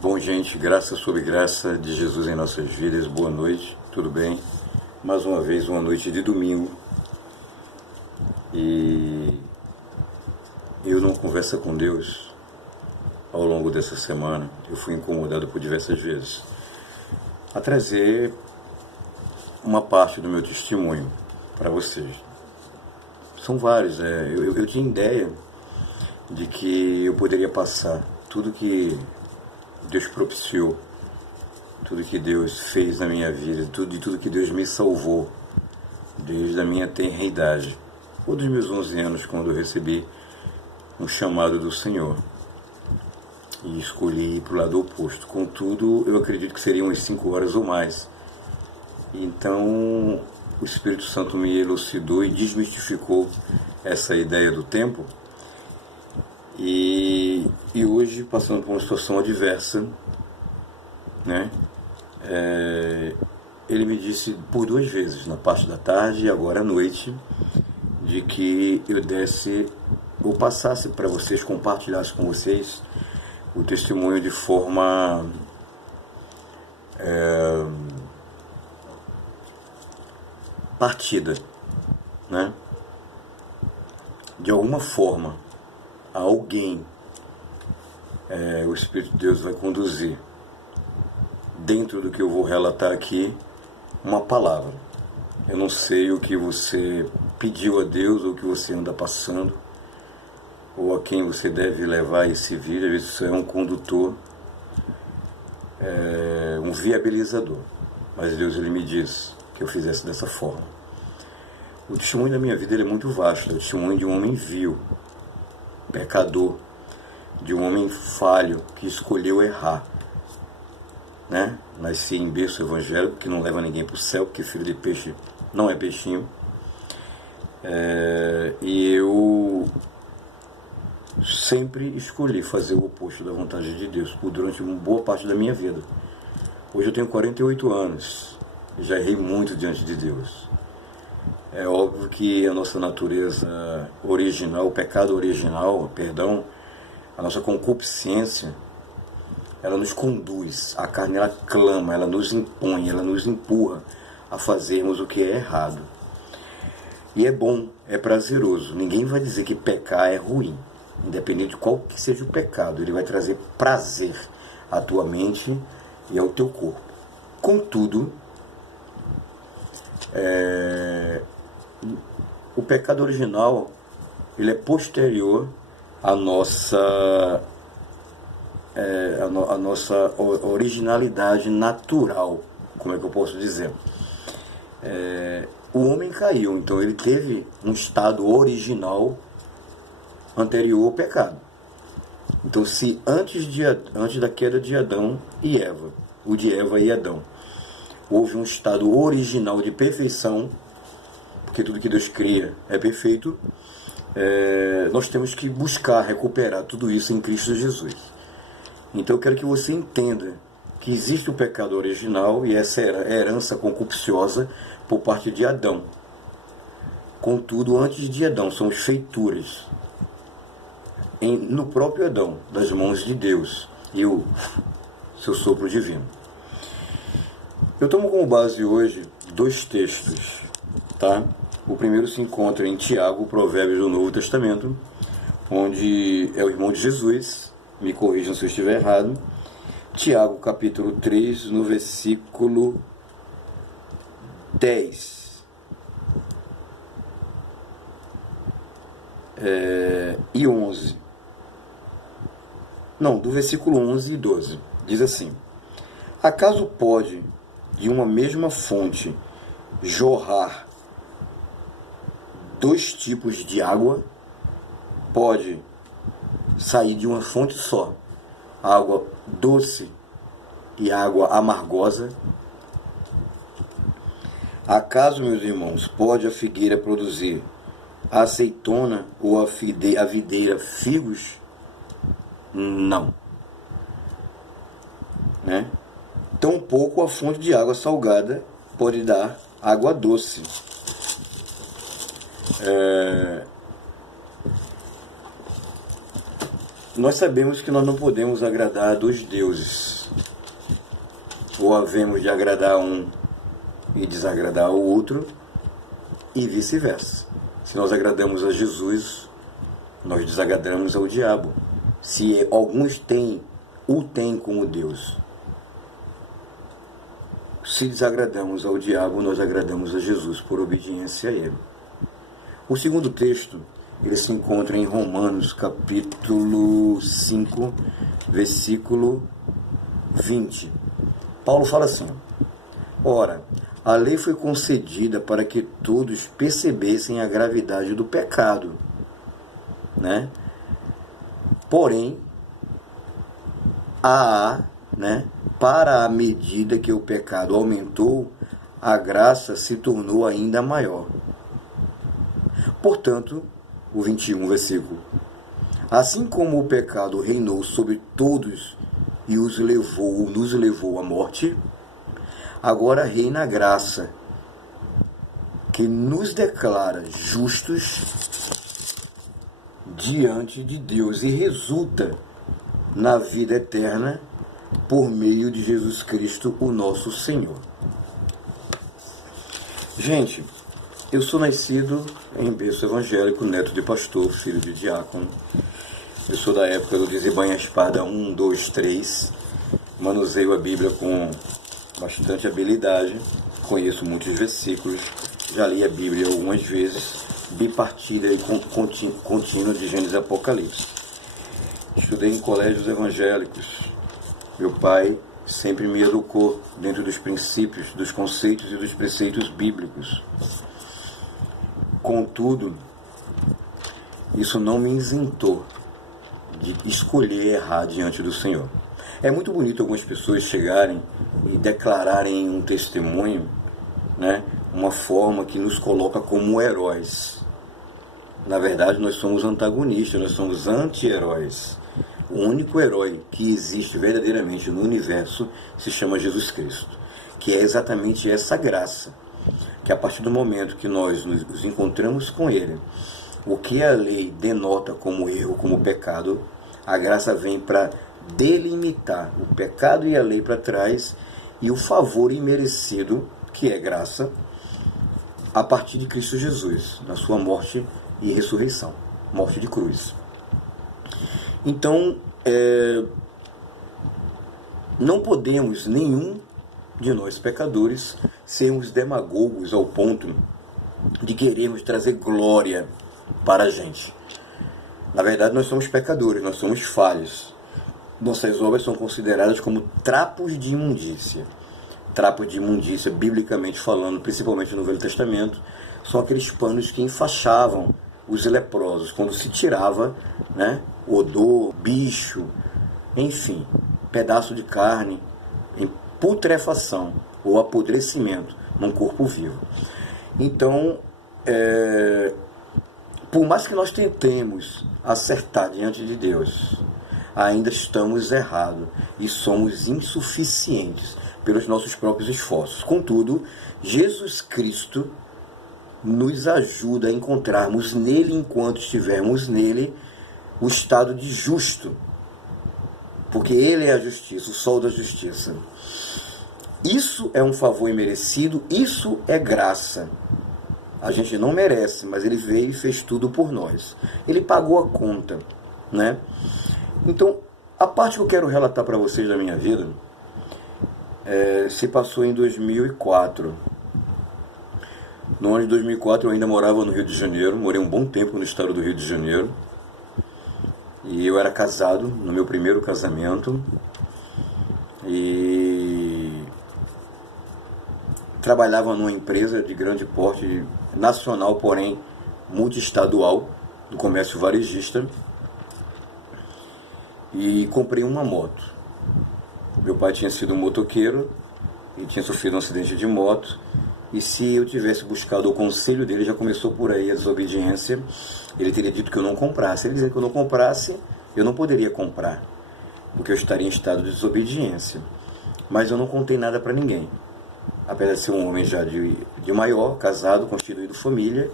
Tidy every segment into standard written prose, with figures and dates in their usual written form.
Bom, gente, graça sobre graça de Jesus em nossas vidas. Boa noite, tudo bem? Mais uma vez, uma noite de domingo. E eu não converso com Deus ao longo dessa semana. Eu fui incomodado por diversas vezes a trazer uma parte do meu testemunho para vocês. São vários, eu tinha ideia de que eu poderia passar tudo que Deus propiciou, tudo que Deus fez na minha vida, tudo que Deus me salvou, desde a minha tenra idade, ou dos meus 11 anos, quando eu recebi um chamado do Senhor e escolhi ir para o lado oposto. Contudo, eu acredito que seriam umas 5 horas ou mais. Então, o Espírito Santo me elucidou e desmistificou essa ideia do tempo. E hoje, passando por uma situação adversa, né? Ele me disse por 2 vezes, na parte da tarde e agora à noite, de que eu desse ou passasse para vocês, compartilhasse com vocês o testemunho de forma partida, né? De alguma forma, a alguém o Espírito de Deus vai conduzir, dentro do que eu vou relatar aqui, uma palavra. Eu não sei o que você pediu a Deus, ou o que você anda passando, ou a quem você deve levar esse vídeo. Às vezes isso é um condutor, um viabilizador. Mas Deus, Ele me disse que eu fizesse dessa forma. O testemunho da minha vida ele é muito vasto. É o testemunho de um homem vil, pecador, de um homem falho que escolheu errar, né? Nasci em berço evangélico, que não leva ninguém para o céu, porque filho de peixe não é peixinho. E eu sempre escolhi fazer o oposto da vontade de Deus durante uma boa parte da minha vida. Hoje eu tenho 48 anos, já errei muito diante de Deus. É óbvio que a nossa natureza original, o pecado original, perdão, a nossa concupiscência, ela nos conduz, a carne ela clama, ela nos impõe, ela nos empurra a fazermos o que é errado. E é bom, é prazeroso. Ninguém vai dizer que pecar é ruim, independente de qual que seja o pecado. Ele vai trazer prazer à tua mente e ao teu corpo. Contudo, o pecado original ele é posterior à nossa a nossa originalidade natural. Como é que eu posso dizer? O homem caiu, então ele teve um estado original anterior ao pecado. Então, se antes da queda de Adão e Eva, o de Eva e Adão, houve um estado original de perfeição, porque tudo que Deus cria é perfeito, nós temos que buscar recuperar tudo isso em Cristo Jesus. Então eu quero que você entenda que existe o pecado original e essa herança concupisciosa por parte de Adão. Contudo, antes de Adão, somos feituras no próprio Adão, das mãos de Deus e o seu sopro divino. Eu tomo como base hoje 2 textos, tá? O primeiro se encontra em Tiago, Provérbios do Novo Testamento, onde é o irmão de Jesus, me corrijam se eu estiver errado, Tiago capítulo 3, no versículo 10 e 11. Não, do versículo 11 e 12. Diz assim: acaso pode de uma mesma fonte jorrar 2 tipos de água? Pode sair de uma fonte só água doce e água amargosa? Acaso, meus irmãos, pode a figueira produzir a azeitona ou a videira figos? Não. Né? Tampouco a fonte de água salgada pode dar água doce. Nós sabemos que nós não podemos agradar a dois deuses. Ou havemos de agradar um e desagradar o outro, e vice-versa. Se nós agradamos a Jesus, nós desagradamos ao diabo. Se alguns o têm como Deus. Se desagradamos ao diabo, nós agradamos a Jesus por obediência a ele. O segundo texto, ele se encontra em Romanos, capítulo 5, versículo 20. Paulo fala assim: ora, a lei foi concedida para que todos percebessem a gravidade do pecado, né? Porém, para a medida que o pecado aumentou, a graça se tornou ainda maior. Portanto, o 21 versículo: assim como o pecado reinou sobre todos e nos levou à morte, agora reina a graça, que nos declara justos diante de Deus e resulta na vida eterna por meio de Jesus Cristo, o nosso Senhor. Gente, eu sou nascido em berço evangélico, neto de pastor, filho de diácono. Eu sou da época do Desembanha a Espada 1, 2, 3. Manuseio a Bíblia com bastante habilidade. Conheço muitos versículos. Já li a Bíblia algumas vezes. Bipartida e contínua de Gênesis e Apocalipse. Estudei em colégios evangélicos. Meu pai sempre me educou dentro dos princípios, dos conceitos e dos preceitos bíblicos. Contudo, isso não me isentou de escolher errar diante do Senhor. É muito bonito algumas pessoas chegarem e declararem um testemunho, né, uma forma que nos coloca como heróis. Na verdade, nós somos antagonistas, nós somos anti-heróis. O único herói que existe verdadeiramente no universo se chama Jesus Cristo, que é exatamente essa graça, que a partir do momento que nós nos encontramos com Ele, o que a lei denota como erro, como pecado, a graça vem para delimitar o pecado e a lei para trás, e o favor imerecido, que é graça, a partir de Cristo Jesus, na sua morte e ressurreição, morte de cruz. Então, não podemos, nenhum de nós pecadores, sermos demagogos ao ponto de querermos trazer glória para a gente. Na verdade, nós somos pecadores, nós somos falhos. Nossas obras são consideradas como trapos de imundícia. Trapos de imundícia, biblicamente falando, principalmente no Velho Testamento, são aqueles panos que enfaixavam os leprosos, quando se tirava, né, odor, bicho, enfim, pedaço de carne, em putrefação ou apodrecimento num corpo vivo. Então, por mais que nós tentemos acertar diante de Deus, ainda estamos errados e somos insuficientes pelos nossos próprios esforços. Contudo, Jesus Cristo nos ajuda a encontrarmos nele, enquanto estivermos nele, o estado de justo, porque ele é a justiça, o sol da justiça. Isso é um favor imerecido, isso é graça. A gente não merece, mas ele veio e fez tudo por nós. Ele pagou a conta, né? Então, a parte que eu quero relatar para vocês da minha vida se passou em 2004. No ano de 2004 eu ainda morava no Rio de Janeiro, morei um bom tempo no estado do Rio de Janeiro. E eu era casado, no meu primeiro casamento. E trabalhava numa empresa de grande porte, nacional, porém multiestadual, do comércio varejista. E comprei uma moto. Meu pai tinha sido um motoqueiro e tinha sofrido um acidente de moto. E se eu tivesse buscado o conselho dele, já começou por aí a desobediência, ele teria dito que eu não comprasse. Ele dizendo que eu não comprasse, eu não poderia comprar, porque eu estaria em estado de desobediência. Mas eu não contei nada para ninguém. Apesar de ser um homem já de maior, casado, constituído família,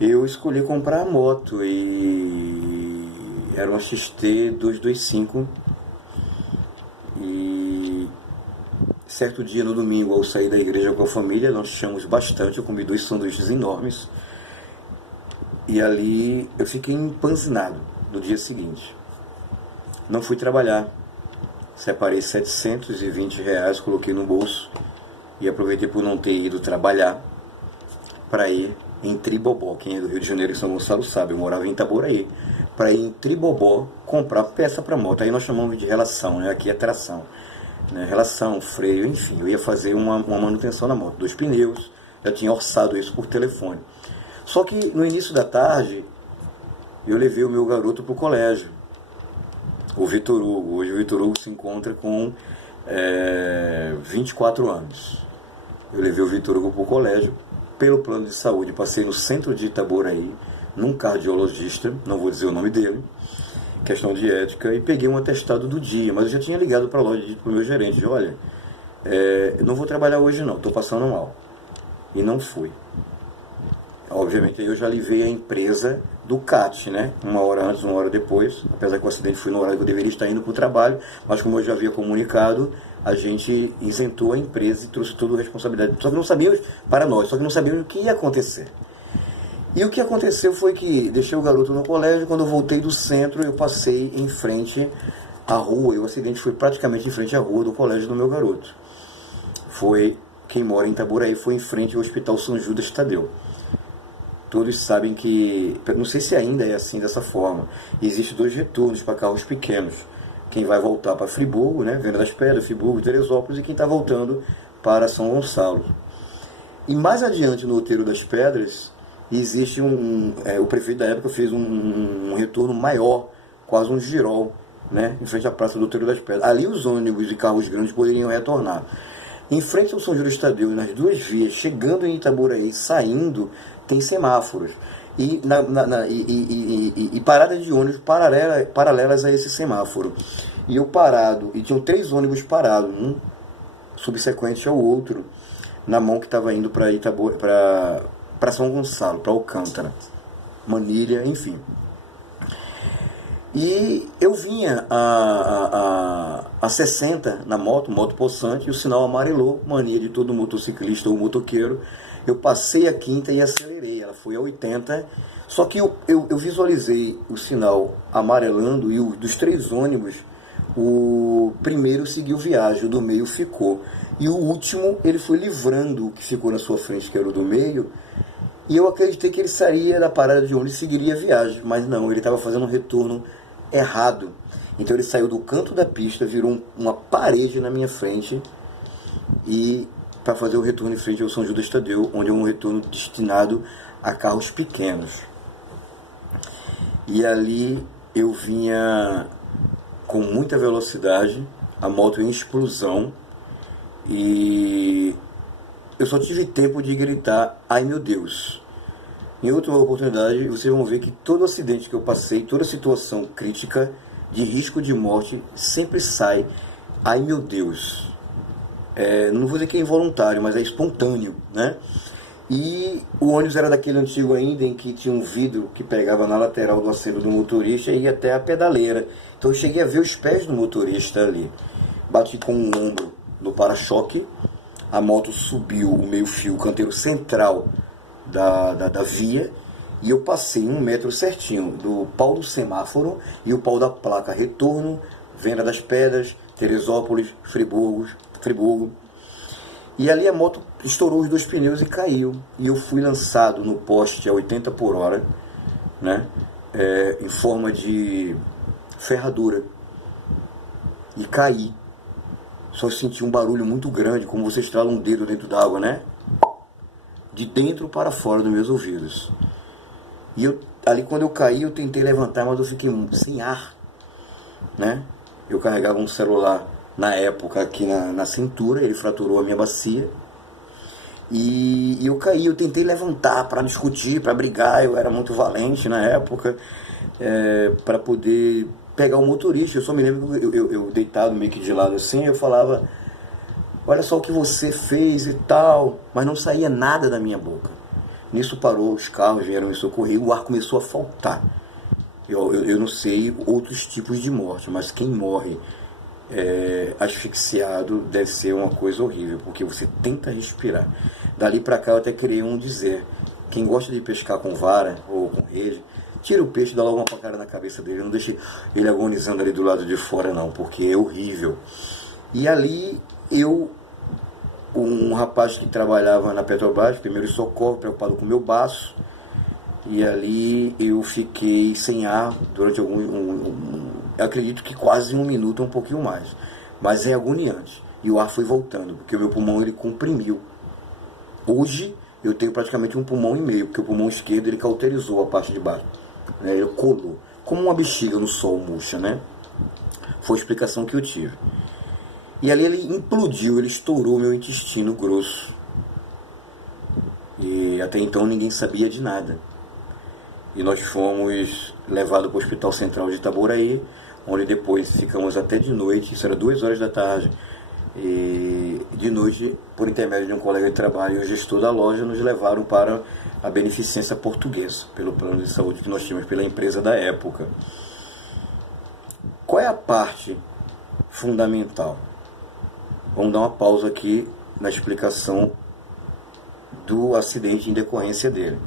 eu escolhi comprar a moto. E era uma XT 225. E certo dia no domingo, ao sair da igreja com a família, nós chamamos bastante, eu comi 2 sanduíches enormes. E ali eu fiquei empanzinado no dia seguinte. Não fui trabalhar. Separei R$ 720, coloquei no bolso e aproveitei por não ter ido trabalhar para ir em Tribobó. Quem é do Rio de Janeiro e São Gonçalo sabe, eu morava em Itaboraí. Para ir em Tribobó comprar peça para moto. Aí nós chamamos de relação, né? Aqui é tração. Né? Relação, freio, enfim. Eu ia fazer uma manutenção na moto. 2 pneus, já tinha orçado isso por telefone. Só que no início da tarde, eu levei o meu garoto para o colégio. O Vitor Hugo. Hoje o Vitor Hugo se encontra com 24 anos. Eu levei o Vitor Hugo para o colégio pelo plano de saúde. Passei no centro de Itaboraí, num cardiologista, não vou dizer o nome dele, questão de ética, e peguei um atestado do dia. Mas eu já tinha ligado para a loja e dito para o meu gerente, olha, não vou trabalhar hoje não, estou passando mal. E não fui. Obviamente eu já levei a empresa do CAT, né? 1 hora antes, 1 hora depois, apesar que o acidente foi no horário que eu deveria estar indo para o trabalho, mas como eu já havia comunicado, a gente isentou a empresa e trouxe toda a responsabilidade. Só que não sabíamos, para nós, só que não sabíamos o que ia acontecer. E o que aconteceu foi que deixei o garoto no colégio, quando eu voltei do centro, eu passei em frente à rua, e o acidente foi praticamente em frente à rua do colégio do meu garoto. Foi, quem mora em Itaboraí, foi em frente ao Hospital São Judas Tadeu. Todos sabem que, não sei se ainda é assim dessa forma, existem 2 retornos para carros pequenos. Quem vai voltar para Friburgo, né, Venda das Pedras, Friburgo, Teresópolis, e quem está voltando para São Gonçalo. E mais adiante no Outeiro das Pedras, existe o prefeito da época fez um retorno maior, quase um girol, né, em frente à Praça do Outeiro das Pedras. Ali os ônibus e carros grandes poderiam retornar. Em frente ao São Judas Tadeu, nas 2 vias, chegando em Itaboraí, saindo, tem semáforos. E paradas de ônibus paralelas a esse semáforo. E eu parado, e tinham 3 ônibus parados, um subsequente ao outro, na mão que estava indo para São Gonçalo, para Alcântara, Manilha, enfim. E eu vinha a 60 na moto possante, e o sinal amarelou, mania de todo motociclista ou motoqueiro. Eu passei a quinta e acelerei, ela foi a 80, só que eu visualizei o sinal amarelando e dos 3 ônibus, o primeiro seguiu viagem, o do meio ficou. E o último, ele foi livrando o que ficou na sua frente, que era o do meio, e eu acreditei que ele sairia da parada de ônibus e seguiria a viagem, mas não, ele estava fazendo um retorno errado. Então ele saiu do canto da pista, virou uma parede na minha frente, e para fazer o retorno em frente ao São Judas Tadeu, onde é um retorno destinado a carros pequenos. E ali eu vinha com muita velocidade, a moto em explosão, e eu só tive tempo de gritar, ai meu Deus. Em outra oportunidade, vocês vão ver que todo acidente que eu passei, toda situação crítica, de risco de morte, sempre sai, ai meu Deus. Não vou dizer que é involuntário, mas é espontâneo, né? E o ônibus era daquele antigo ainda, em que tinha um vidro que pegava na lateral do assento do motorista e ia até a pedaleira. Então eu cheguei a ver os pés do motorista ali. Bati com o ombro no para-choque, a moto subiu o meio-fio, o canteiro central da via, e eu passei 1 metro certinho do pau do semáforo e o pau da placa retorno, Venda das Pedras, Teresópolis, Friburgo. E ali a moto estourou os 2 pneus e caiu. E eu fui lançado no poste a 80 por hora, né, em forma de ferradura. E caí. Só senti um barulho muito grande, como você estrala um dedo dentro d'água, né? De dentro para fora dos meus ouvidos. E ali quando eu caí, eu tentei levantar, mas eu fiquei sem ar, né? Eu carregava um celular na época aqui na cintura, ele fraturou a minha bacia. E eu caí, eu tentei levantar para discutir, para brigar, eu era muito valente na época, para poder pegar o motorista. Eu só me lembro que eu deitado meio que de lado assim, eu falava, olha só o que você fez e tal, mas não saía nada da minha boca. Nisso parou, os carros vieram me socorrer, o ar começou a faltar. Eu não sei outros tipos de morte, mas quem morre asfixiado deve ser uma coisa horrível, porque você tenta respirar. Dali pra cá eu até criei um dizer: quem gosta de pescar com vara ou com rede, tira o peixe e dá logo uma pancada na cabeça dele, não deixe ele agonizando ali do lado de fora não, porque é horrível. E ali um rapaz que trabalhava na Petrobras, primeiro socorro, preocupado com o meu baço, e ali eu fiquei sem ar durante acredito que quase 1 minuto, um pouquinho mais, mas é agoniante, e o ar foi voltando, porque o meu pulmão ele comprimiu. Hoje eu tenho praticamente 1,5 pulmão, porque o pulmão esquerdo ele cauterizou a parte de baixo, né? Ele colou, como uma bexiga no sol murcha, né? Foi a explicação que eu tive. E ali ele implodiu, ele estourou meu intestino grosso. E até então ninguém sabia de nada. E nós fomos levados para o Hospital Central de Itaboraí, onde depois ficamos até de noite, isso era 2 horas da tarde. E de noite, por intermédio de um colega de trabalho e um gestor da loja, nos levaram para a Beneficência Portuguesa, pelo plano de saúde que nós tínhamos pela empresa da época. Qual é a parte fundamental? Vamos dar uma pausa aqui na explicação do acidente em decorrência dele.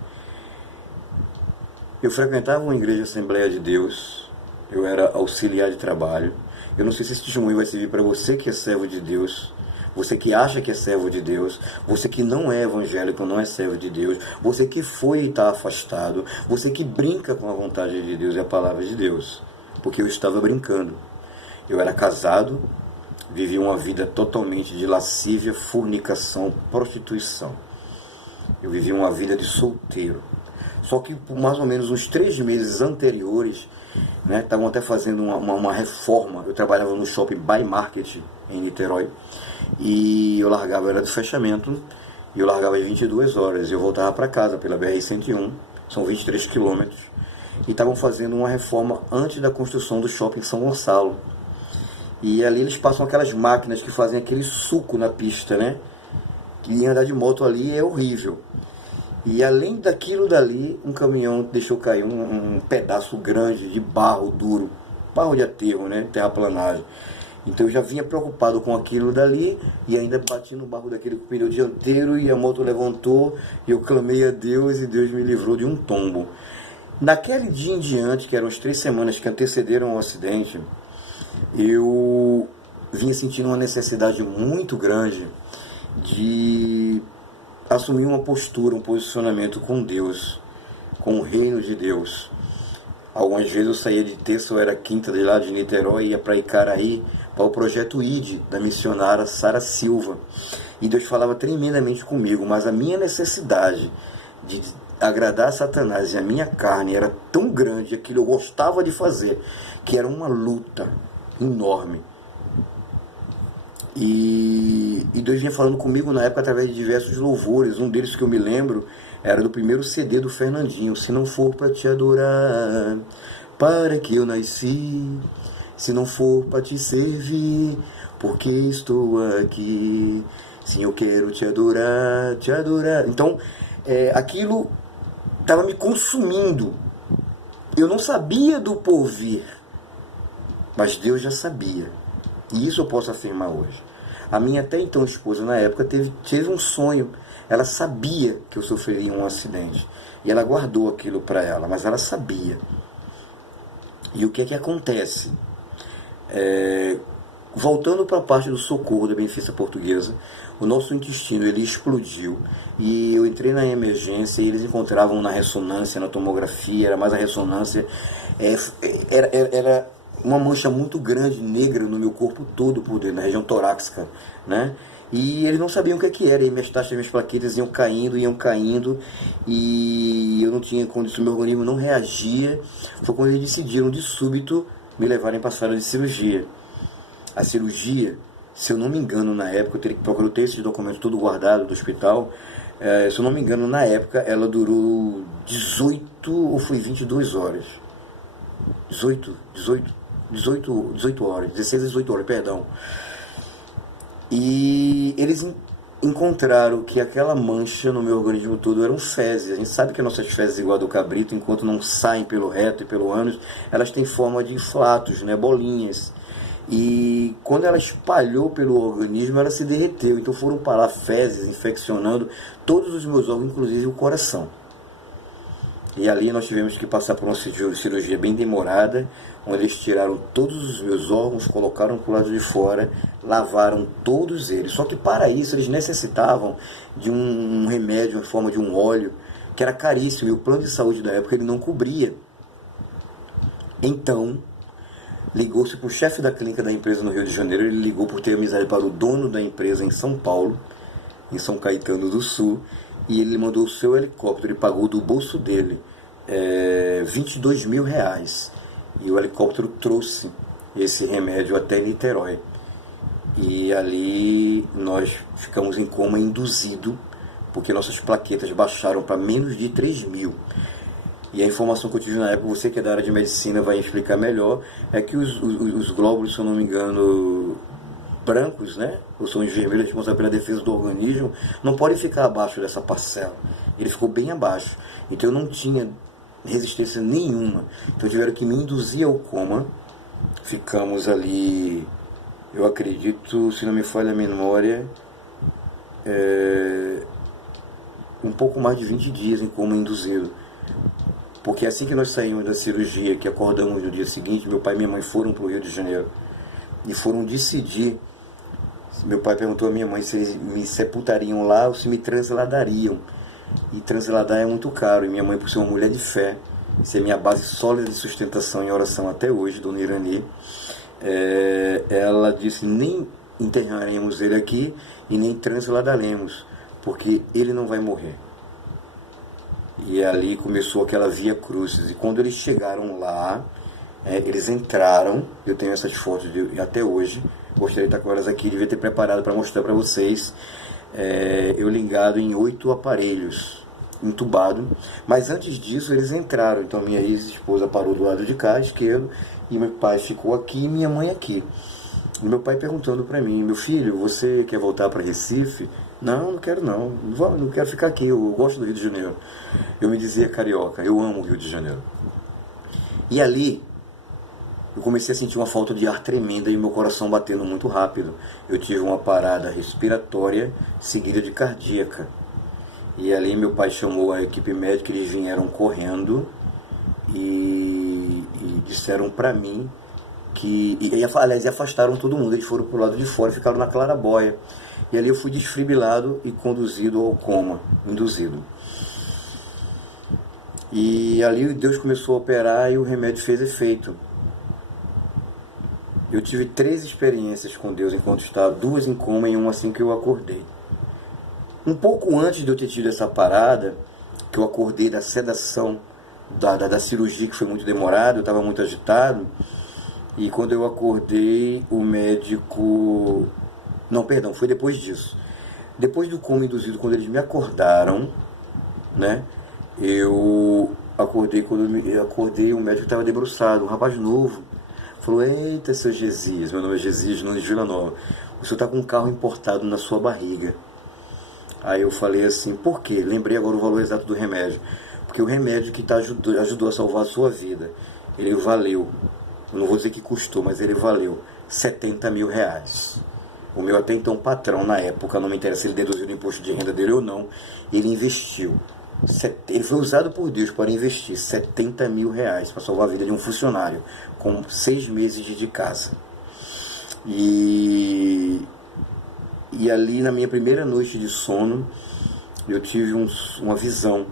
Eu frequentava uma igreja Assembleia de Deus, eu era auxiliar de trabalho. Eu não sei se esse testemunho vai servir para você que é servo de Deus, você que acha que é servo de Deus, você que não é evangélico, não é servo de Deus, você que foi e está afastado, você que brinca com a vontade de Deus e a palavra de Deus, porque eu estava brincando. Eu era casado, vivia uma vida totalmente de lascívia, fornicação, prostituição. Eu vivia uma vida de solteiro. Só que por mais ou menos uns 3 meses anteriores, né, estavam até fazendo uma reforma. Eu trabalhava no shopping Buy Market em Niterói, e eu largava, era do fechamento, e eu largava às 22 horas, e eu voltava para casa pela BR-101, são 23 quilômetros, e estavam fazendo uma reforma antes da construção do shopping São Gonçalo. E ali eles passam aquelas máquinas que fazem aquele suco na pista, né? Que andar de moto ali é horrível. E além daquilo dali, um caminhão deixou cair um pedaço grande de barro duro, barro de aterro, né? Terraplanagem. Então eu já vinha preocupado com aquilo dali, e ainda bati no barro daquele pneu dianteiro, e a moto levantou, e eu clamei a Deus, e Deus me livrou de um tombo. Naquele dia em diante, que eram as 3 semanas que antecederam o acidente, eu vinha sentindo uma necessidade muito grande de assumir uma postura, um posicionamento com Deus, com o reino de Deus. Algumas vezes eu saía de terça ou era quinta de lá de Niterói, ia para Icaraí, para o projeto ID, da missionária Sara Silva. E Deus falava tremendamente comigo, mas a minha necessidade de agradar Satanás e a minha carne era tão grande, aquilo eu gostava de fazer, que era uma luta enorme. E Deus vinha falando comigo na época através de diversos louvores. Um deles que eu me lembro era do primeiro CD do Fernandinho: se não for para te adorar, para que eu nasci, se não for para te servir, porque estou aqui, sim, eu quero te adorar, te adorar. Então aquilo estava me consumindo. Eu não sabia do porvir, mas Deus já sabia. E isso eu posso afirmar hoje. A minha até então esposa, na época, teve um sonho. Ela sabia que eu sofreria um acidente. E ela guardou aquilo para ela, mas ela sabia. E o que é que acontece? Voltando para a parte do socorro da Beneficência Portuguesa, o nosso intestino ele explodiu. E eu entrei na emergência, e eles encontravam na ressonância, na tomografia, era mais a ressonância. Era uma mancha muito grande, negra, no meu corpo todo, por dentro, na região torácica, né? E eles não sabiam o que era, e minhas taxas, minhas plaquetas iam caindo, e eu não tinha condição, meu organismo não reagia. Foi quando eles decidiram, de súbito, me levarem para a sala de cirurgia. A cirurgia, se eu não me engano, na época, eu teria que procurar ter esse documento todo guardado do hospital, se eu não me engano, na época, ela durou 18 ou foi 22 horas. 18 horas, 16 a 18 horas, perdão. E eles encontraram que aquela mancha no meu organismo todo eram fezes. A gente sabe que nossas fezes, igual a do cabrito, enquanto não saem pelo reto e pelo ânus, elas têm forma de flatos, né, bolinhas. E quando ela espalhou pelo organismo, ela se derreteu. Então foram parar fezes, infeccionando todos os meus órgãos, inclusive o coração. E ali nós tivemos que passar por uma cirurgia bem demorada, onde eles tiraram todos os meus órgãos, colocaram para o lado de fora, lavaram todos eles. Só que para isso eles necessitavam de um remédio em forma de um óleo, que era caríssimo, e o plano de saúde da época ele não cobria. Então, ligou-se para o chefe da clínica da empresa no Rio de Janeiro, ele ligou por ter amizade para o dono da empresa em São Paulo, em São Caetano do Sul, e ele mandou o seu helicóptero, ele pagou do bolso dele 22 mil reais. E o helicóptero trouxe esse remédio até Niterói. E ali nós ficamos em coma induzido, porque nossas plaquetas baixaram para menos de 3 mil. E a informação que eu tive na época, você que é da área de medicina vai explicar melhor, é que os glóbulos, se eu não me engano, brancos, né, ou são os vermelhos responsáveis pela defesa do organismo, não podem ficar abaixo dessa parcela. Ele ficou bem abaixo. Então eu não tinha resistência nenhuma. Então tiveram que me induzir ao coma. Ficamos ali, eu acredito, se não me falha a memória, um pouco mais de 20 dias em coma induzido. Porque assim que nós saímos da cirurgia, que acordamos no dia seguinte, meu pai e minha mãe foram para o Rio de Janeiro e foram decidir. Meu pai perguntou à minha mãe se eles me sepultariam lá ou se me transladariam. E transladar é muito caro. E minha mãe, por ser uma mulher de fé, ser minha base sólida de sustentação em oração até hoje, Dona Irani, ela disse: nem enterraremos ele aqui e nem transladaremos, porque ele não vai morrer. E ali começou aquela via crucis. E quando eles chegaram lá, eles entraram. Eu tenho essas fotos até hoje. Gostaria de estar com elas aqui. Devia ter preparado para mostrar para vocês. Eu ligado em 8 aparelhos, entubado. Mas antes disso eles entraram. Então minha ex-esposa parou do lado de cá, esquerdo, e meu pai ficou aqui e minha mãe aqui. E meu pai perguntando para mim: meu filho, você quer voltar para Recife? Não, não quero não. Não quero ficar aqui, eu gosto do Rio de Janeiro. Eu me dizia carioca, eu amo o Rio de Janeiro. E ali eu comecei a sentir uma falta de ar tremenda e meu coração batendo muito rápido. Eu tive uma parada respiratória seguida de cardíaca. E ali meu pai chamou a equipe médica, eles vieram correndo e disseram para mim aliás, afastaram todo mundo. Eles foram pro lado de fora, ficaram na claraboia. E ali eu fui desfibribilado e conduzido ao coma, induzido. E ali Deus começou a operar e o remédio fez efeito. Eu tive 3 experiências com Deus enquanto estava, 2 em coma e uma assim que eu acordei. Um pouco antes de eu ter tido essa parada, que eu acordei da sedação, da cirurgia, que foi muito demorada, eu estava muito agitado. E quando eu acordei, o médico... Não, perdão, foi depois disso. Depois do coma induzido, quando eles me acordaram, né? Eu acordei, eu acordei, o médico estava debruçado, um rapaz novo. Falou: eita, seu Gesias, meu nome é Gesias Nunes Villanova, o senhor está com um carro importado na sua barriga. Aí eu falei assim: por quê? Lembrei agora o valor exato do remédio. Porque o remédio que ajudou a salvar a sua vida, ele valeu, eu não vou dizer que custou, mas ele valeu 70 mil reais. O meu até então patrão na época, não me interessa se ele deduziu o imposto de renda dele ou não, ele investiu. Ele foi usado por Deus para investir 70 mil reais para salvar a vida de um funcionário com 6 meses de casa. E ali na minha primeira noite de sono, eu tive uma visão.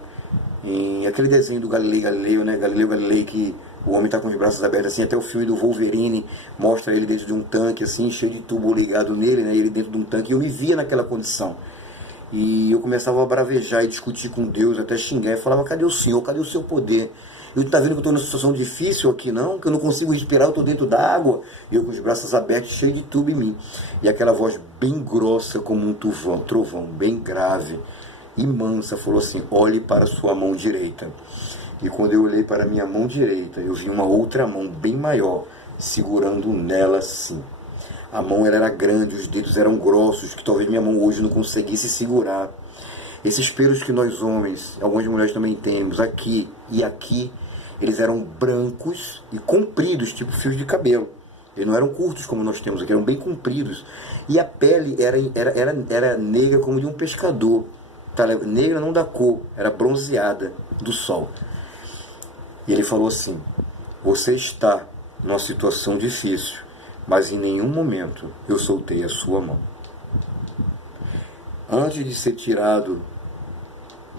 Em aquele desenho do Galileu, né? Galilei, que o homem está com os braços abertos assim, até o filme do Wolverine mostra ele dentro de um tanque assim, cheio de tubo ligado nele, né? Ele dentro de um tanque, e eu me via naquela condição. E eu começava a bravejar e discutir com Deus, até xingar, e falava: cadê o Senhor? Cadê o seu poder? Eu tá vendo que eu estou numa situação difícil aqui, não? Que eu não consigo respirar, eu estou dentro da água. E eu com os braços abertos, cheio de tubo em mim. E aquela voz bem grossa, como um trovão, bem grave e mansa, falou assim: olhe para a sua mão direita. E quando eu olhei para a minha mão direita, eu vi uma outra mão bem maior, segurando nela assim. A mão ela era grande, os dedos eram grossos, que talvez minha mão hoje não conseguisse segurar. Esses pelos que nós homens, algumas mulheres também temos, aqui e aqui, eles eram brancos e compridos, tipo fios de cabelo. Eles não eram curtos como nós temos aqui, eram bem compridos. E a pele era negra como de um pescador. Tá? Negra não da cor, era bronzeada do sol. E ele falou assim: você está numa situação difícil, mas em nenhum momento eu soltei a sua mão. Antes de ser tirado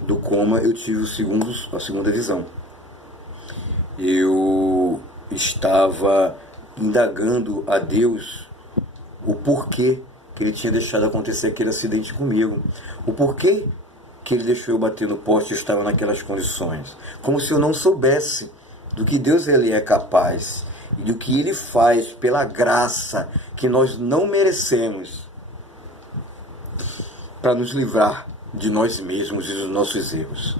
do coma, eu tive a segunda visão. Eu estava indagando a Deus o porquê que ele tinha deixado acontecer aquele acidente comigo. O porquê que ele deixou eu bater no poste e eu estava naquelas condições. Como se eu não soubesse do que Deus ele é capaz e do que ele faz pela graça que nós não merecemos para nos livrar de nós mesmos e dos nossos erros.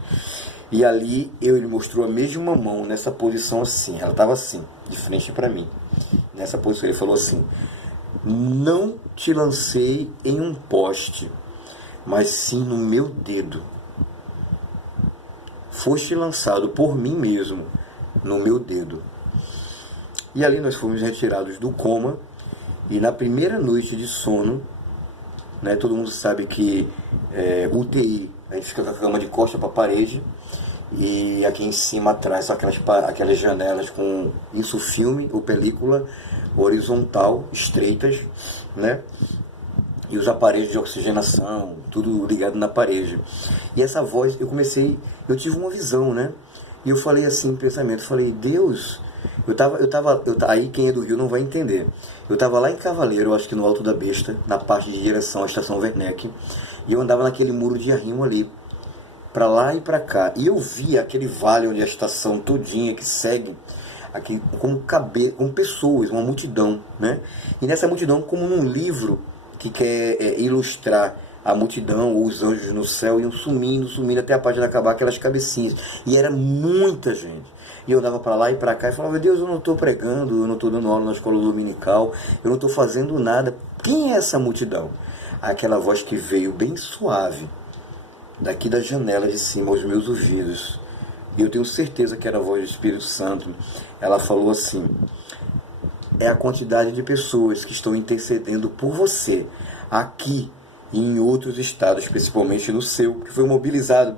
E ali ele mostrou a mesma mão nessa posição assim, ela estava assim, de frente para mim. Nessa posição ele falou assim: não te lancei em um poste, mas sim no meu dedo. Foste lançado por mim mesmo no meu dedo. E ali nós fomos retirados do coma, e na primeira noite de sono, né, todo mundo sabe que UTI, a gente fica com a cama de costa para a parede, e aqui em cima atrás são aquelas janelas com isso, filme ou película horizontal, estreitas, né? E os aparelhos de oxigenação, tudo ligado na parede. E essa voz, eu tive uma visão, né? E eu falei assim, no pensamento, falei: Deus, aí quem é do Rio não vai entender. Eu estava lá em Cavaleiro, acho que no Alto da Besta, na parte de direção à Estação Werneck, e eu andava naquele muro de arrimo ali, para lá e para cá, e eu via aquele vale onde a estação todinha que segue aqui com pessoas, uma multidão, né? E nessa multidão, como num livro que quer ilustrar a multidão, ou os anjos no céu, iam sumindo até a página acabar, aquelas cabecinhas, e era muita gente. E eu andava para lá e para cá e falava: Deus, eu não estou pregando, eu não estou dando aula na escola dominical, eu não estou fazendo nada. Quem é essa multidão? Aquela voz que veio bem suave daqui da janela de cima aos meus ouvidos, e eu tenho certeza que era a voz do Espírito Santo. Ela falou assim: é a quantidade de pessoas que estão intercedendo por você aqui e em outros estados, principalmente no seu, que foi mobilizado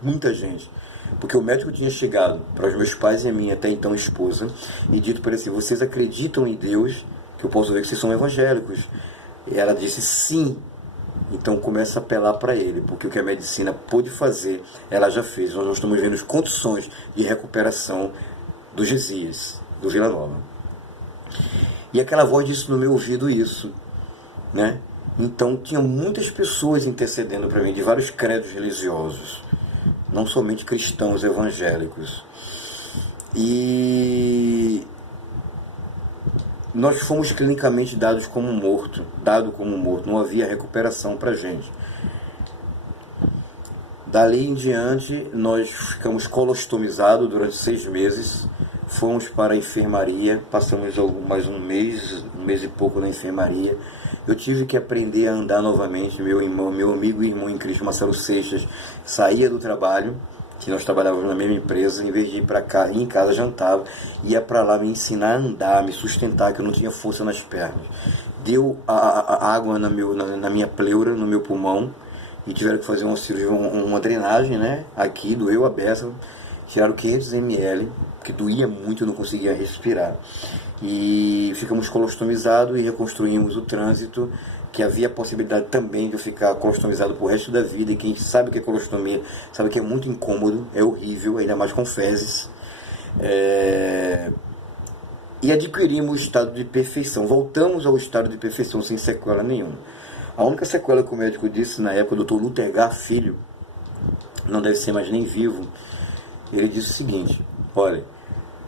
muita gente, porque o médico tinha chegado para os meus pais e a minha até então esposa e dito para eles assim: vocês acreditam em Deus? Que eu posso ver que vocês são evangélicos. E ela disse: sim. Então começa a apelar para ele, porque o que a medicina pôde fazer, ela já fez. Nós estamos vendo as condições de recuperação do Gesias, do Vila Nova. E aquela voz disse no meu ouvido isso, né? Então tinha muitas pessoas intercedendo para mim, de vários credos religiosos, não somente cristãos evangélicos. E nós fomos clinicamente dado como morto, não havia recuperação para a gente. Dali em diante, nós ficamos colostomizados durante 6 meses, fomos para a enfermaria, passamos mais um mês e pouco na enfermaria. Eu tive que aprender a andar novamente. Meu amigo e irmão em Cristo, Marcelo Seixas, saía do trabalho, que nós trabalhávamos na mesma empresa, em vez de ir para cá, ia em casa, jantava, ia para lá me ensinar a andar, me sustentar, que eu não tinha força nas pernas. Deu a água na minha pleura, no meu pulmão, e tiveram que fazer uma cirurgia, uma drenagem, né? Aqui, doeu a beça, tiraram 500 ml, que doía muito, eu não conseguia respirar. E ficamos colostomizados e reconstruímos o trânsito, que havia a possibilidade também de eu ficar colostomizado pro resto da vida. E quem sabe o que é colostomia sabe que é muito incômodo, é horrível, ainda mais com fezes. E adquirimos o estado de perfeição, voltamos ao estado de perfeição sem sequela nenhuma. A única sequela que o médico disse na época, o Dr. Lutergar Filho, não deve ser mais nem vivo, ele disse o seguinte: olha,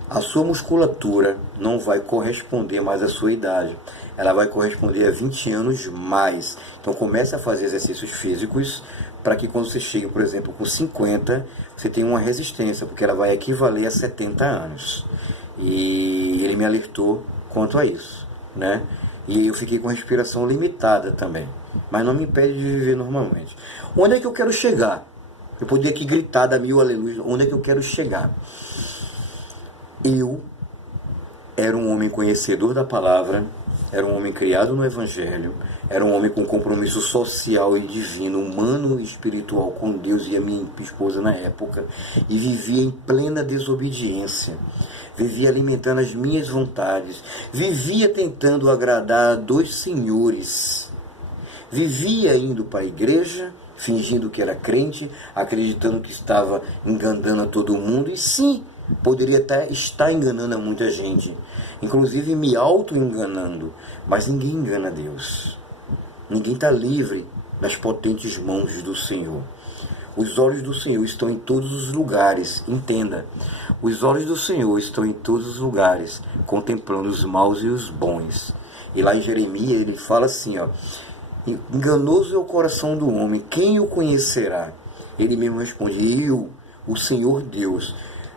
a sua musculatura não vai corresponder mais à sua idade, ela vai corresponder a 20 anos mais. Então comece a fazer exercícios físicos para que quando você chegue, por exemplo, com 50, você tenha uma resistência, porque ela vai equivaler a 70 anos. E ele me alertou quanto a isso, né? E aí eu fiquei com respiração limitada também. Mas não me impede de viver normalmente. Onde é que eu quero chegar? Eu poderia aqui gritar da mil aleluia. Onde é que eu quero chegar? Eu era um homem conhecedor da palavra, era um homem criado no Evangelho, era um homem com compromisso social e divino, humano e espiritual com Deus e a minha esposa na época, e vivia em plena desobediência, vivia alimentando as minhas vontades, vivia tentando agradar a dois senhores, vivia indo para a igreja, fingindo que era crente, acreditando que estava enganando a todo mundo, e sim, poderia até estar enganando a muita gente, inclusive me auto-enganando, mas ninguém engana Deus. Ninguém está livre das potentes mãos do Senhor. Os olhos do Senhor estão em todos os lugares, entenda. Os olhos do Senhor estão em todos os lugares, contemplando os maus e os bons. E lá em Jeremias ele fala assim, ó: enganoso é o coração do homem, quem o conhecerá? Ele mesmo responde: eu, o Senhor Deus,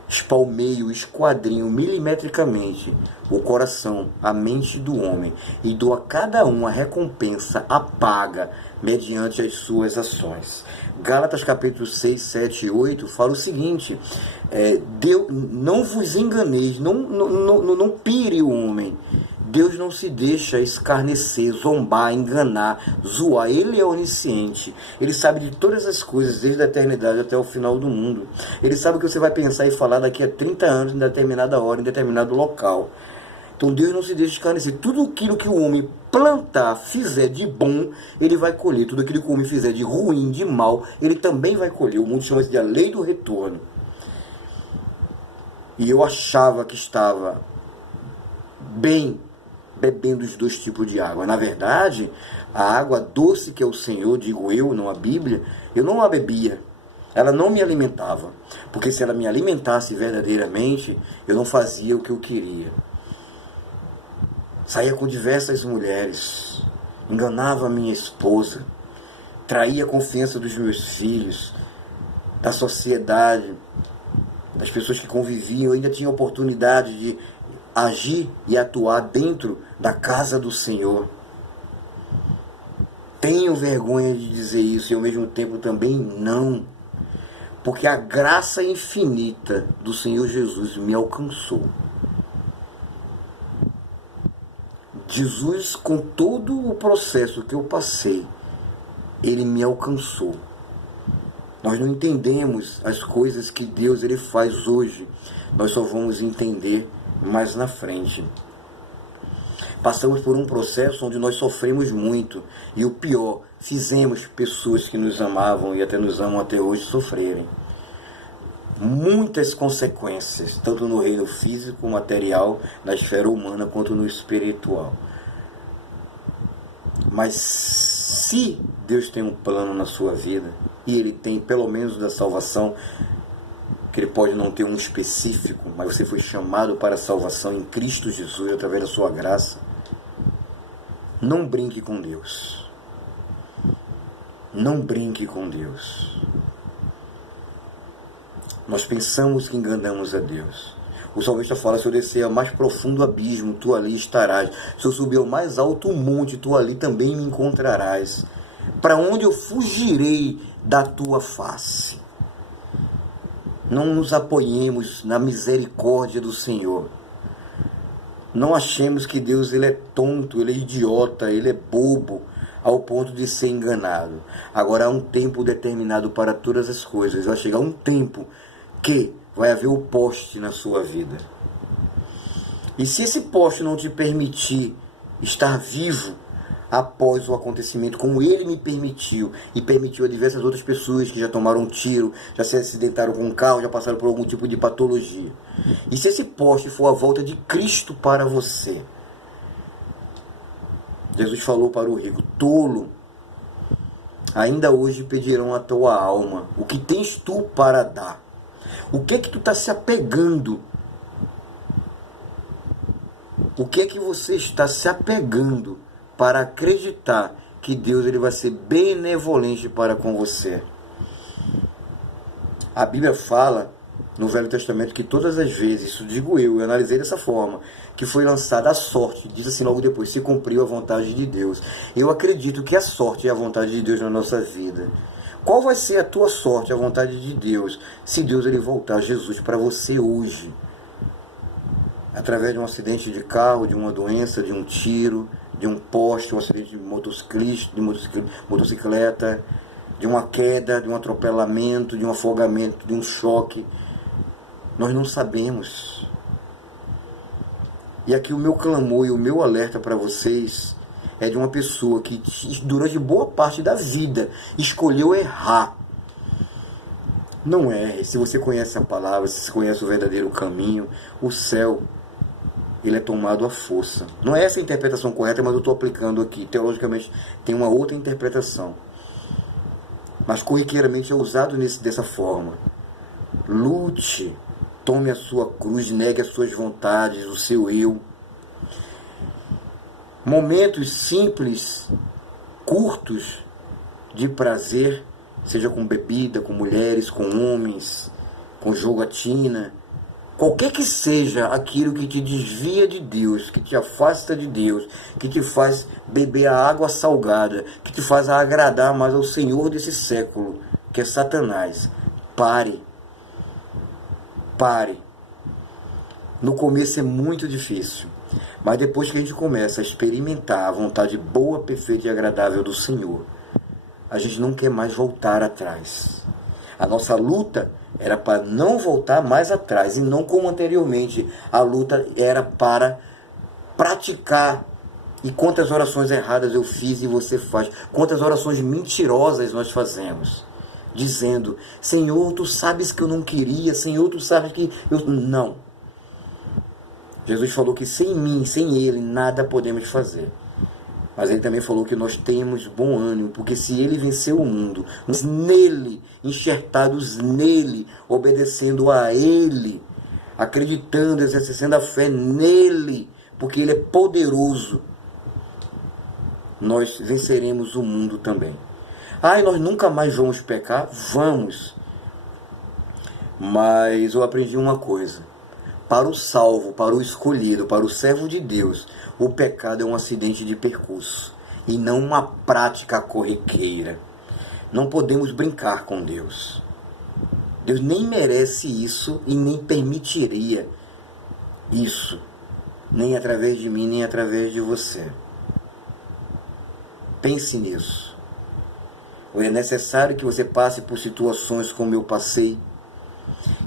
espalmeio, esquadrinho milimetricamente o coração, a mente do homem, e dou a cada um a recompensa, a paga, mediante as suas ações. Gálatas capítulo 6, 7 e 8 fala o seguinte: Deus, não vos enganeis, não pire o homem. Deus não se deixa escarnecer, zombar, enganar, zoar. Ele é onisciente. Ele sabe de todas as coisas, desde a eternidade até o final do mundo. Ele sabe o que você vai pensar e falar daqui a 30 anos, em determinada hora, em determinado local. Então Deus não se deixa escarnecer. Tudo aquilo que o homem plantar, fizer de bom, ele vai colher. Tudo aquilo que o homem fizer de ruim, de mal, ele também vai colher. O mundo chama isso de a lei do retorno. E eu achava que estava bem bebendo os dois tipos de água. Na verdade, a água doce que é o Senhor, digo eu, não a Bíblia, eu não a bebia. Ela não me alimentava. Porque se ela me alimentasse verdadeiramente, eu não fazia o que eu queria. Saía com diversas mulheres, enganava a minha esposa, traía a confiança dos meus filhos, da sociedade, das pessoas que conviviam. Eu ainda tinha oportunidade de agir e atuar dentro da casa do Senhor. Tenho vergonha de dizer isso e ao mesmo tempo também não, porque a graça infinita do Senhor Jesus me alcançou. Jesus, com todo o processo que eu passei, ele me alcançou. Nós não entendemos as coisas que Deus ele faz hoje, nós só vamos entender mais na frente. Passamos por um processo onde nós sofremos muito, e o pior, fizemos pessoas que nos amavam e até nos amam até hoje sofrerem. Muitas consequências, tanto no reino físico, material, na esfera humana, quanto no espiritual. Mas se Deus tem um plano na sua vida, e Ele tem pelo menos da salvação, que Ele pode não ter um específico, mas você foi chamado para a salvação em Cristo Jesus, através da sua graça, não brinque com Deus. Não brinque com Deus. Nós pensamos que enganamos a Deus. O salmista fala: se eu descer ao mais profundo abismo, tu ali estarás. Se eu subir ao mais alto monte, tu ali também me encontrarás. Para onde eu fugirei da tua face? Não nos apoiemos na misericórdia do Senhor. Não achemos que Deus ele é tonto, ele é idiota, ele é bobo, ao ponto de ser enganado. Agora há um tempo determinado para todas as coisas. Vai chegar um tempo que vai haver o poste na sua vida. E se esse poste não te permitir estar vivo após o acontecimento, como ele me permitiu, e permitiu a diversas outras pessoas que já tomaram um tiro, já se acidentaram com um carro, já passaram por algum tipo de patologia. E se esse poste for a volta de Cristo para você, Jesus falou para o rico: tolo, ainda hoje pedirão a tua alma. O que tens tu para dar? O que é que tu está se apegando? O que é que você está se apegando para acreditar que Deus ele vai ser benevolente para com você? A Bíblia fala no Velho Testamento que todas as vezes, isso digo eu analisei dessa forma, que foi lançada a sorte, diz assim logo depois, se cumpriu a vontade de Deus. Eu acredito que a sorte é a vontade de Deus na nossa vida. Qual vai ser a tua sorte, a vontade de Deus, se Deus ele voltar Jesus para você hoje? Através de um acidente de carro, de uma doença, de um tiro, de um poste, um acidente de motocicleta, de uma queda, de um atropelamento, de um afogamento, de um choque. Nós não sabemos. E aqui o meu clamor e o meu alerta para vocês é de uma pessoa que durante boa parte da vida escolheu errar. Não erre. Se você conhece a palavra, se você conhece o verdadeiro caminho, o céu, ele é tomado à força. Não é essa a interpretação correta, mas eu estou aplicando aqui. Teologicamente tem uma outra interpretação. Mas corriqueiramente é usado dessa forma. Lute. Tome a sua cruz, negue as suas vontades, o seu eu. Momentos simples, curtos de prazer, seja com bebida, com mulheres, com homens, com jogatina, qualquer que seja aquilo que te desvia de Deus, que te afasta de Deus, que te faz beber a água salgada, que te faz agradar mais ao Senhor desse século, que é Satanás. Pare. No começo é muito difícil, mas depois que a gente começa a experimentar a vontade boa, perfeita e agradável do Senhor, a gente não quer mais voltar atrás. A nossa luta era para não voltar mais atrás, e não como anteriormente. A luta era para praticar. E quantas orações erradas eu fiz e você faz, quantas orações mentirosas nós fazemos, dizendo: Senhor, tu sabes que eu não queria, Senhor, tu sabes que eu... Não. Jesus falou que sem mim, sem Ele, nada podemos fazer. Mas Ele também falou que nós temos bom ânimo, porque se Ele venceu o mundo, nós nele, enxertados nele, obedecendo a Ele, acreditando, exercendo a fé nele, porque Ele é poderoso, nós venceremos o mundo também. Nós nunca mais vamos pecar? Vamos. Mas eu aprendi uma coisa. Para o salvo, para o escolhido, para o servo de Deus, o pecado é um acidente de percurso e não uma prática corriqueira. Não podemos brincar com Deus. Deus nem merece isso e nem permitiria isso, nem através de mim, nem através de você. Pense nisso. É necessário que você passe por situações como eu passei,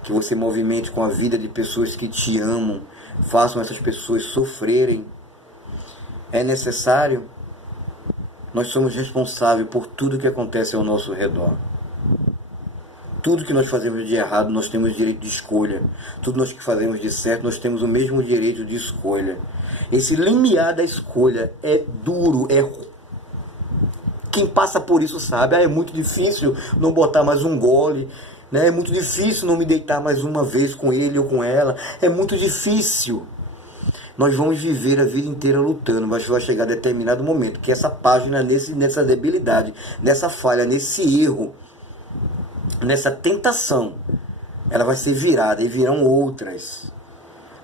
que você movimente com a vida de pessoas que te amam, façam essas pessoas sofrerem. É necessário. Nós somos responsáveis por tudo que acontece ao nosso redor. Tudo que nós fazemos de errado, nós temos direito de escolha. Tudo nós que fazemos de certo, nós temos o mesmo direito de escolha. Esse limiar da escolha é duro, quem passa por isso sabe. É muito difícil não botar mais um gole, né? É muito difícil não me deitar mais uma vez com ele ou com ela. É muito difícil. Nós vamos viver a vida inteira lutando, mas vai chegar determinado momento que essa página, nessa debilidade, nessa falha, nesse erro, nessa tentação, ela vai ser virada e virão outras.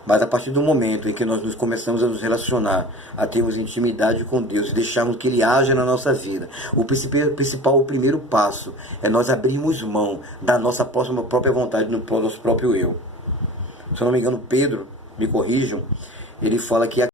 Mas a partir do momento em que nós começamos a nos relacionar, a termos intimidade com Deus e deixarmos que Ele haja na nossa vida, o primeiro passo é nós abrirmos mão da nossa própria vontade, do nosso próprio eu. Se eu não me engano, Pedro, me corrijam, ele fala que